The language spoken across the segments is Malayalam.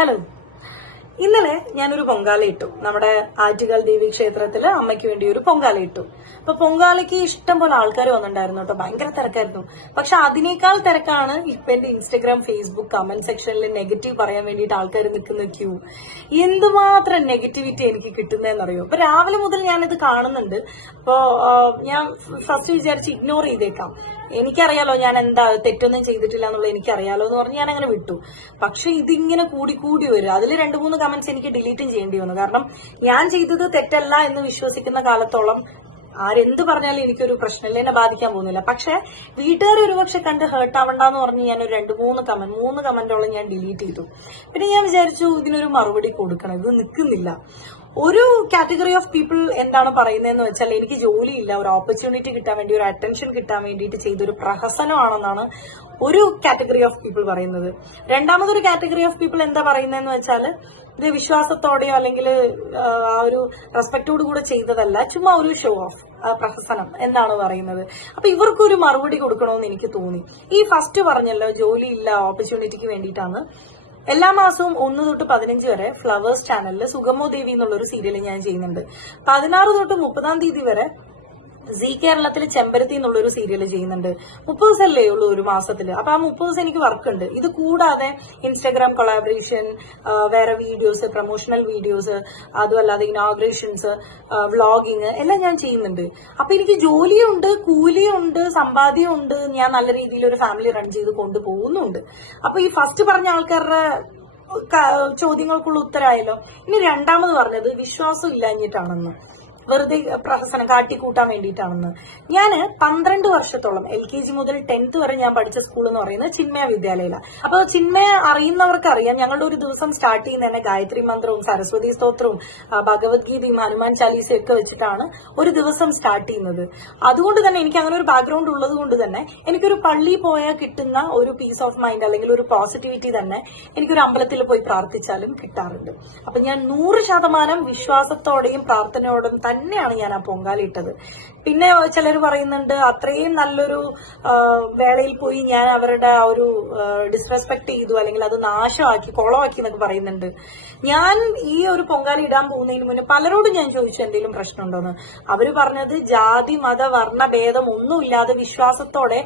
ഹലോ. ഇന്നലെ ഞാനൊരു പൊങ്കാല ഇട്ടു. നമ്മുടെ ആറ്റുകാൽ ദേവി ക്ഷേത്രത്തില് അമ്മയ്ക്ക് വേണ്ടി ഒരു പൊങ്കാല ഇട്ടു. അപ്പൊ പൊങ്കാലയ്ക്ക് ഇഷ്ടം പോലെ ആൾക്കാർ വന്നിട്ടുണ്ടായിരുന്നു കേട്ടോ. ഭയങ്കര തിരക്കായിരുന്നു. പക്ഷെ അതിനേക്കാൾ തിരക്കാണ് ഇപ്പൊ എന്റെ ഇൻസ്റ്റഗ്രാം, ഫേസ്ബുക്ക് കമന്റ് സെക്ഷനിൽ നെഗറ്റീവ് പറയാൻ വേണ്ടിയിട്ട് ആൾക്കാർ നിൽക്കുന്ന ക്യൂ. എന്തുമാത്രം നെഗറ്റിവിറ്റി എനിക്ക് കിട്ടുന്നതെന്നറിയോ. ഇപ്പൊ രാവിലെ മുതൽ ഞാനിത് കാണുന്നുണ്ട്. അപ്പോ ഞാൻ ഫസ്റ്റ് വിചാരിച്ച് ഇഗ്നോർ ചെയ്തേക്കാം. എനിക്കറിയാലോ ഞാൻ എന്താ തെറ്റൊന്നും ചെയ്തിട്ടില്ല എന്നുള്ളത് എനിക്കറിയാലോ എന്ന് പറഞ്ഞ് ഞാൻ അങ്ങനെ വിട്ടു. പക്ഷെ ഇതിങ്ങനെ കൂടി വരും. അതിൽ 2-3 കമന്റ്സ് എനിക്ക് ഡിലീറ്റും ചെയ്യേണ്ടി വന്നു. കാരണം ഞാൻ ചെയ്തത് തെറ്റല്ല എന്ന് വിശ്വസിക്കുന്ന കാലത്തോളം ആരെന്ത് പറഞ്ഞാലും എനിക്കൊരു പ്രശ്നമില്ല, എന്നെ ബാധിക്കാൻ പോകുന്നില്ല. പക്ഷെ വീട്ടുകാർ ഒരുപക്ഷെ കണ്ട് ഹേർട്ട് ആവണ്ടെന്ന് പറഞ്ഞ് ഞാൻ ഒരു 2-3 കമന്റോളം ഞാൻ ഡിലീറ്റ് ചെയ്തു. പിന്നെ ഞാൻ വിചാരിച്ചു ഇതിനൊരു മറുപടി കൊടുക്കണം, ഇത് നിൽക്കുന്നില്ല. ഒരു കാറ്റഗറി ഓഫ് പീപ്പിൾ എന്താണ് പറയുന്നതെന്ന് വെച്ചാൽ എനിക്ക് ജോലിയില്ല, ഒരു ഓപ്പർച്യൂണിറ്റി കിട്ടാൻ വേണ്ടി, ഒരു അറ്റൻഷൻ കിട്ടാൻ വേണ്ടിയിട്ട് ചെയ്തൊരു പ്രഹസനമാണെന്നാണ് ഒരു കാറ്റഗറി ഓഫ് പീപ്പിൾ പറയുന്നത്. രണ്ടാമതൊരു കാറ്റഗറി ഓഫ് പീപ്പിൾ എന്താ പറയുന്നതെന്ന് വെച്ചാൽ ഇത് വിശ്വാസത്തോടെയോ അല്ലെങ്കിൽ ആ ഒരു റെസ്പെക്റ്റോട് കൂടെ ചെയ്തതല്ല, ചുമ്മാ ഒരു ഷോ ഓഫ് പ്രഹസനം എന്നാണ് പറയുന്നത്. അപ്പൊ ഇവർക്കൊരു മറുപടി കൊടുക്കണമെന്ന് എനിക്ക് തോന്നി. ഈ ഫസ്റ്റ് പറഞ്ഞല്ലോ ജോലിയില്ല ഓപ്പർച്യൂണിറ്റിക്ക് വേണ്ടിയിട്ടാണ്. എല്ലാ മാസവും 1 തൊട്ട് 15 വരെ ഫ്ലവേഴ്സ് ചാനലിൽ സുഗമോ ദേവി എന്നുള്ളൊരു സീരിയൽ ഞാൻ ചെയ്യുന്നുണ്ട്. 16 തൊട്ട് 30-ാം തീയതി വരെ സീ കേരളത്തിൽ ചെമ്പരത്തി എന്നുള്ളൊരു സീരിയൽ ചെയ്യുന്നുണ്ട്. 30 ദിവസമല്ലേ ഉള്ളൂ ഒരു മാസത്തില്. അപ്പൊ ആ 30 ദിവസം എനിക്ക് വർക്ക് ഉണ്ട്. ഇത് കൂടാതെ ഇൻസ്റ്റാഗ്രാം കൊളാബറേഷൻ, വേറെ വീഡിയോസ്, പ്രൊമോഷണൽ വീഡിയോസ്, അതുമല്ലാതെ ഇനോഗ്രേഷൻസ്, വ്ളോഗിങ് എല്ലാം ഞാൻ ചെയ്യുന്നുണ്ട്. അപ്പൊ എനിക്ക് ജോലിയുണ്ട്, കൂലിയുണ്ട്, സമ്പാദ്യമുണ്ട്, ഞാൻ നല്ല രീതിയിൽ ഒരു ഫാമിലി റൺ ചെയ്ത് കൊണ്ടുപോകുന്നുണ്ട്. അപ്പൊ ഈ ഫസ്റ്റ് പറഞ്ഞ ആൾക്കാരുടെ ചോദ്യങ്ങൾക്കുള്ള ഉത്തരമായല്ലോ. ഇനി രണ്ടാമത് പറഞ്ഞത് വിശ്വാസം ഇല്ലാഞ്ഞിട്ടാണെന്ന്, വെറുതെ പ്രഹസനം കാട്ടിക്കൂട്ടാൻ വേണ്ടിയിട്ടാണെന്ന്. ഞാൻ 12 വർഷത്തോളം LKG മുതൽ 10th വരെ ഞാൻ പഠിച്ച സ്കൂൾ എന്ന് പറയുന്നത് ചിന്മയ വിദ്യാലയയിലാണ്. അപ്പൊ ചിന്മയ അറിയുന്നവർക്ക് അറിയാം, ഞങ്ങളുടെ ഒരു ദിവസം സ്റ്റാർട്ട് ചെയ്യുന്ന തന്നെ ഗായത്രി മന്ത്രവും സരസ്വതി സ്തോത്രവും ഭഗവത്ഗീതയും ഹനുമാൻ ചാലീസയും ഒക്കെ വെച്ചിട്ടാണ് ഒരു ദിവസം സ്റ്റാർട്ട് ചെയ്യുന്നത്. അതുകൊണ്ട് തന്നെ എനിക്ക് അങ്ങനെ ഒരു ബാക്ക്ഗ്രൗണ്ട് ഉള്ളത് കൊണ്ട് തന്നെ എനിക്കൊരു പള്ളി പോയാൽ കിട്ടുന്ന ഒരു പീസ് ഓഫ് മൈൻഡ് അല്ലെങ്കിൽ ഒരു പോസിറ്റിവിറ്റി തന്നെ എനിക്കൊരു അമ്പലത്തിൽ പോയി പ്രാർത്ഥിച്ചാലും കിട്ടാറുണ്ട്. അപ്പൊ ഞാൻ 100% വിശ്വാസത്തോടെയും പ്രാർത്ഥനയോടും തന്നെയാണ് ഞാൻ ആ പൊങ്കാല ഇട്ടത്. പിന്നെ ചിലർ പറയുന്നുണ്ട് അത്രയും നല്ലൊരു വേളയിൽ പോയി ഞാൻ അവരുടെ ആ ഒരു ഡിസ്റെസ്പെക്ട് ചെയ്തു അല്ലെങ്കിൽ അത് നാശമാക്കി കുളമാക്കി എന്നൊക്കെ പറയുന്നുണ്ട്. ഞാൻ ഈ ഒരു പൊങ്കാല ഇടാൻ പോകുന്നതിന് മുന്നേ പലരോടും ഞാൻ ചോദിച്ചു എന്തെങ്കിലും പ്രശ്നമുണ്ടോന്ന്. അവര് പറഞ്ഞത് ജാതി മത വർണ്ണ ഭേദം ഒന്നുമില്ലാതെ വിശ്വാസത്തോടെ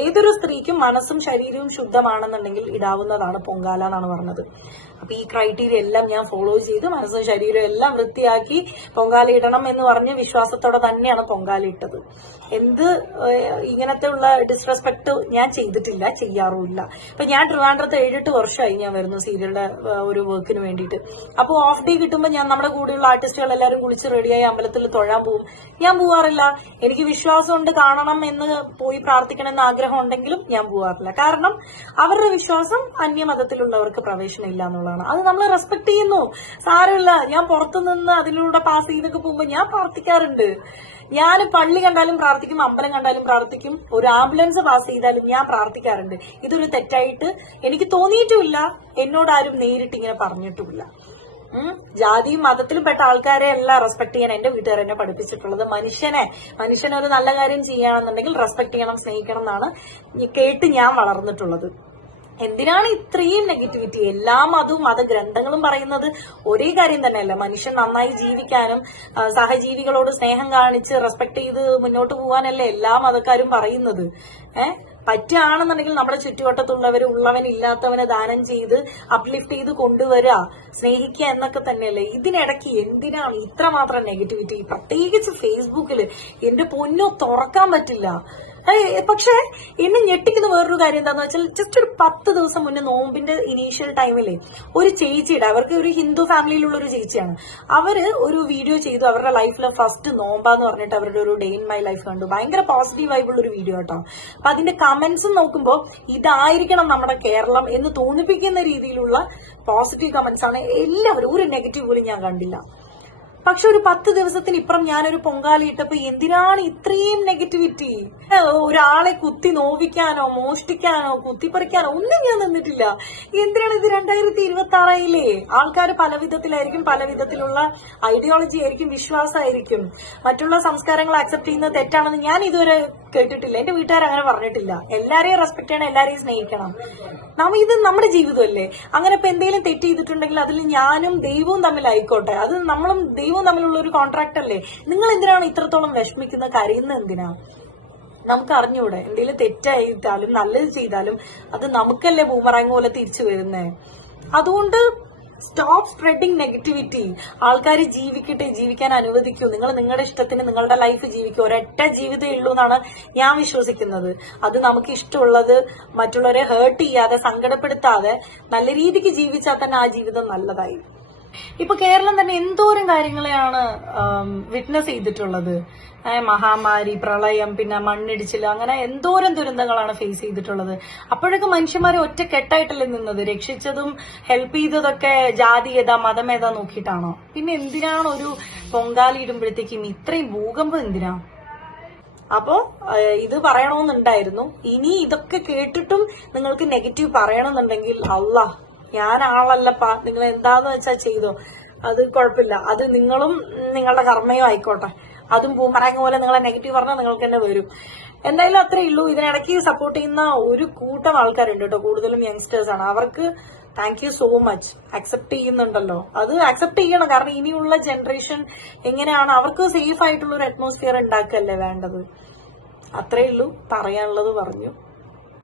ഏതൊരു സ്ത്രീക്കും മനസ്സും ശരീരവും ശുദ്ധമാണെന്നുണ്ടെങ്കിൽ ഇടാവുന്നതാണ് പൊങ്കാല എന്നാണ് പറഞ്ഞത്. അപ്പൊ ഈ ക്രൈറ്റീരിയ എല്ലാം ഞാൻ ഫോളോ ചെയ്ത് മനസ്സും ശരീരവും എല്ലാം വൃത്തിയാക്കി പൊങ്കാല ഇടണം എന്ന് പറഞ്ഞ് വിശ്വാസത്തോടെ തന്നെയാണ് പൊങ്കാല ഇട്ടത്. എന്ത് ഇങ്ങനത്തെ ഉള്ള ഡിസ്റെസ്പെക്ട് ഞാൻ ചെയ്തിട്ടില്ല, ചെയ്യാറുമില്ല. ഇപ്പൊ ഞാൻ ട്രിവാൻഡ്രത്ത് 7-8 വർഷമായി ഞാൻ വരുന്നു സീരിയലിന്റെ ഒരു വർക്കിന് വേണ്ടിയിട്ട്. അപ്പോൾ ഓഫ് ഡേ കിട്ടുമ്പോൾ ഞാൻ നമ്മുടെ കൂടെയുള്ള ആർട്ടിസ്റ്റുകൾ എല്ലാവരും കുളിച്ച് റെഡിയായി അമ്പലത്തിൽ തൊഴാൻ പോകും. ഞാൻ പോവാറില്ല. എനിക്ക് വിശ്വാസമുണ്ട്, കാണണം എന്ന് പോയി പ്രാർത്ഥിക്കണം എന്ന ആഗ്രഹം ഉണ്ടെങ്കിലും ഞാൻ പോവാറില്ല. കാരണം അവരുടെ വിശ്വാസം അന്യമതത്തിലുള്ളവർക്ക് പ്രവേശനം ഇല്ല എന്നുള്ളതാണ്. അത് നമ്മൾ റെസ്പെക്ട് ചെയ്യുന്നു, സാരമില്ല. ഞാൻ പുറത്തുനിന്ന് അതിലൂടെ പാസ് ചെയ്തൊക്കെ പോകുമ്പോൾ ഞാൻ പ്രാർത്ഥിക്കാറുണ്ട്. ഞാൻ പള്ളി കണ്ടാലും പ്രാർത്ഥിക്കും, അമ്പലം കണ്ടാലും പ്രാർത്ഥിക്കും, ഒരു ആംബുലൻസ് പാസ് ചെയ്താലും ഞാൻ പ്രാർത്ഥിക്കാറുണ്ട്. ഇതൊരു തെറ്റായിട്ട് എനിക്ക് തോന്നിയിട്ടുമില്ല, എന്നോട് ആരും നേരിട്ട് ഇങ്ങനെ പറഞ്ഞിട്ടുമില്ല. ജാതിയും മതത്തിലും പെട്ട ആൾക്കാരെ എല്ലാം റെസ്പെക്ട് ചെയ്യാൻ എന്റെ വീട്ടുകാർ എന്നെ പഠിപ്പിച്ചിട്ടുള്ളത്. മനുഷ്യനൊരു നല്ല കാര്യം ചെയ്യുകയാണെന്നുണ്ടെങ്കിൽ റെസ്പെക്ട് ചെയ്യണം, സ്നേഹിക്കണം എന്നാണ് കേട്ട് ഞാൻ വളർന്നിട്ടുള്ളത്. എന്തിനാണ് ഇത്രയും നെഗറ്റിവിറ്റി? എല്ലാ മതവും മതഗ്രന്ഥങ്ങളും പറയുന്നത് ഒരേ കാര്യം തന്നെയല്ല, മനുഷ്യൻ നന്നായി ജീവിക്കാനും സഹജീവികളോട് സ്നേഹം കാണിച്ച് റെസ്പെക്ട് ചെയ്ത് മുന്നോട്ട് പോകാനല്ലേ എല്ലാ മതക്കാരും പറയുന്നത്. പറ്റുകയാണെന്നുണ്ടെങ്കിൽ നമ്മുടെ ചുറ്റുവട്ടത്തുള്ളവര് ഉള്ളവനില്ലാത്തവനെ ദാനം ചെയ്ത് അപ്ലിഫ്റ്റ് ചെയ്ത് കൊണ്ടുവരിക, സ്നേഹിക്കുക എന്നൊക്കെ തന്നെയല്ലേ. ഇതിനിടയ്ക്ക് എന്തിനാണ് ഇത്രമാത്രം നെഗറ്റിവിറ്റി? പ്രത്യേകിച്ച് ഫേസ്ബുക്കിൽ എന്റെ പൊന്നോ തുറക്കാൻ പറ്റില്ല. പക്ഷെ എന്നെ ഞെട്ടിക്കുന്ന വേറൊരു കാര്യം എന്താന്ന് വെച്ചാൽ ജസ്റ്റ് ഒരു 10 ദിവസം മുന്നേ നോമ്പിന്റെ ഇനീഷ്യൽ ടൈമിലെ ഒരു ചേച്ചിയുടെ, അവർക്ക് ഒരു ഹിന്ദു ഫാമിലിയിലുള്ള ഒരു ചേച്ചിയാണ്, അവര് ഒരു വീഡിയോ ചെയ്തു. അവരുടെ ലൈഫിലെ ഫസ്റ്റ് നോമ്പാന്ന് പറഞ്ഞിട്ട് അവരുടെ ഒരു ഡേ ഇൻ മൈ ലൈഫ് കണ്ടു. ഭയങ്കര പോസിറ്റീവ് ആയിട്ടുള്ള ഒരു വീഡിയോ കേട്ടോ. അപ്പൊ അതിന്റെ കമന്റ്സും നോക്കുമ്പോൾ ഇതായിരിക്കണം നമ്മുടെ കേരളം എന്ന് തോന്നിപ്പിക്കുന്ന രീതിയിലുള്ള പോസിറ്റീവ് കമന്റ്സ് ആണ് എല്ലാവരും. ഒരു നെഗറ്റീവ് പോലും ഞാൻ കണ്ടില്ല. പക്ഷെ ഒരു 10 ദിവസത്തിന് ഇപ്പുറം ഞാനൊരു പൊങ്കാല ഇട്ടപ്പോ എന്തിനാണ് ഇത്രയും നെഗറ്റിവിറ്റി? ഒരാളെ കുത്തി നോവിക്കാനോ മോഷ്ടിക്കാനോ കുത്തിപ്പറിക്കാനോ ഒന്നും ഞാൻ നിന്നിട്ടില്ല. എന്തിനാണ് ഇത്? 2026 ആൾക്കാർ പല വിധത്തിലായിരിക്കും, പല വിധത്തിലുള്ള ഐഡിയോളജി ആയിരിക്കും, വിശ്വാസമായിരിക്കും. മറ്റുള്ള സംസ്കാരങ്ങൾ അക്സെപ്റ്റ് ചെയ്യുന്നത് തെറ്റാണെന്ന് ഞാൻ ഇതുവരെ കേട്ടിട്ടില്ല. എന്റെ വീട്ടുകാർ അങ്ങനെ പറഞ്ഞിട്ടില്ല. എല്ലാരെയും റെസ്പെക്ട് ചെയ്യണം, എല്ലാരെയും സ്നേഹിക്കണം. ഇത് നമ്മുടെ ജീവിതമല്ലേ. അങ്ങനെ ഇപ്പൊ എന്തെങ്കിലും തെറ്റ് ചെയ്തിട്ടുണ്ടെങ്കിൽ അതിൽ ഞാനും ദൈവവും തമ്മിലായിക്കോട്ടെ, അത് നമ്മളും ദൈവവും തമ്മിലുള്ള ഒരു കോൺട്രാക്ട് അല്ലേ. നിങ്ങൾ എന്തിനാണ് ഇത്രത്തോളം വിഷമിക്കുന്നത്, കരയുന്നത് എന്തിനാ? നമുക്ക് അറിഞ്ഞൂടെ, എന്തെങ്കിലും തെറ്റായിട്ടാലും നല്ലത് ചെയ്താലും അത് നമുക്കല്ലേ ബൂമറാങ് പോലെ തിരിച്ചു വരുന്നേ. അതുകൊണ്ട് സ്റ്റോപ്പ് സ്പ്രെഡിങ് നെഗറ്റിവിറ്റി. ആൾക്കാർ ജീവിക്കട്ടെ, ജീവിക്കാൻ അനുവദിക്കൂ. നിങ്ങൾ നിങ്ങളുടെ ഇഷ്ടത്തിന് നിങ്ങളുടെ ലൈഫ് ജീവിക്കൂ. ഒരൊറ്റ ജീവിതമേ ഉള്ളൂ എന്നാണ് ഞാൻ വിശ്വസിക്കുന്നത്. അത് നമുക്ക് ഇഷ്ടമുള്ളത് മറ്റുള്ളവരെ ഹേർട്ട് ചെയ്യാതെ, സങ്കടപ്പെടുത്താതെ നല്ല രീതിക്ക് ജീവിച്ചാൽ തന്നെ ആ ജീവിതം നല്ലതായി. ഇപ്പൊ കേരളം തന്നെ എന്തോരം കാര്യങ്ങളെയാണ് വിറ്റ്നസ് ചെയ്തിട്ടുള്ളത്. മഹാമാരി, പ്രളയം, പിന്നെ മണ്ണിടിച്ചിൽ, അങ്ങനെ എന്തോരം ദുരന്തങ്ങളാണ് ഫേസ് ചെയ്തിട്ടുള്ളത്. അപ്പോഴൊക്കെ മനുഷ്യന്മാരെ ഒറ്റക്കെട്ടായിട്ടല്ലേ നിന്നത്. രക്ഷിച്ചതും ഹെൽപ്പ് ചെയ്തതൊക്കെ ജാതിയേതാ മതമേതാ നോക്കിയിട്ടാണോ? പിന്നെ എന്തിനാണ് ഒരു പൊങ്കാലി ഇടുമ്പോഴത്തേക്കും ഇത്രയും ഭൂകമ്പം എന്തിനാ? അപ്പോ ഇത് പറയണമെന്നുണ്ടായിരുന്നു. ഇനി ഇതൊക്കെ കേട്ടിട്ടും നിങ്ങൾക്ക് നെഗറ്റീവ് പറയണമെന്നുണ്ടെങ്കിൽ അല്ലാഹ്, ഞാൻ ആളല്ലപ്പാ, നിങ്ങൾ എന്താന്ന് വെച്ചാ ചെയ്തോ, അത് കുഴപ്പമില്ല. അത് നിങ്ങളും നിങ്ങളുടെ കർമ്മയും ആയിക്കോട്ടെ. അതും ബൂമറാങ് പോലെ നിങ്ങളെ നെഗറ്റീവ് പറഞ്ഞാൽ നിങ്ങൾക്ക് തന്നെ വരും. എന്തായാലും അത്രേ ഉള്ളൂ. ഇതിനിടയ്ക്ക് സപ്പോർട്ട് ചെയ്യുന്ന ഒരു കൂട്ടം ആൾക്കാരുണ്ട് കേട്ടോ, കൂടുതലും യങ്സ്റ്റേഴ്സ് ആണ്. അവർക്ക് thank you so much. Accept ചെയ്യുന്നുണ്ടല്ലോ, അത് അക്സെപ്റ്റ് ചെയ്യണം. കാരണം ഇനിയുള്ള ജനറേഷൻ എങ്ങനെയാണ്, അവർക്ക് സേഫ് ആയിട്ടുള്ള ഒരു അറ്റ്മോസ്ഫിയർ ഉണ്ടാക്കല്ലേ വേണ്ടത്. അത്രേ ഉള്ളൂ പറയാനുള്ളത് പറഞ്ഞു.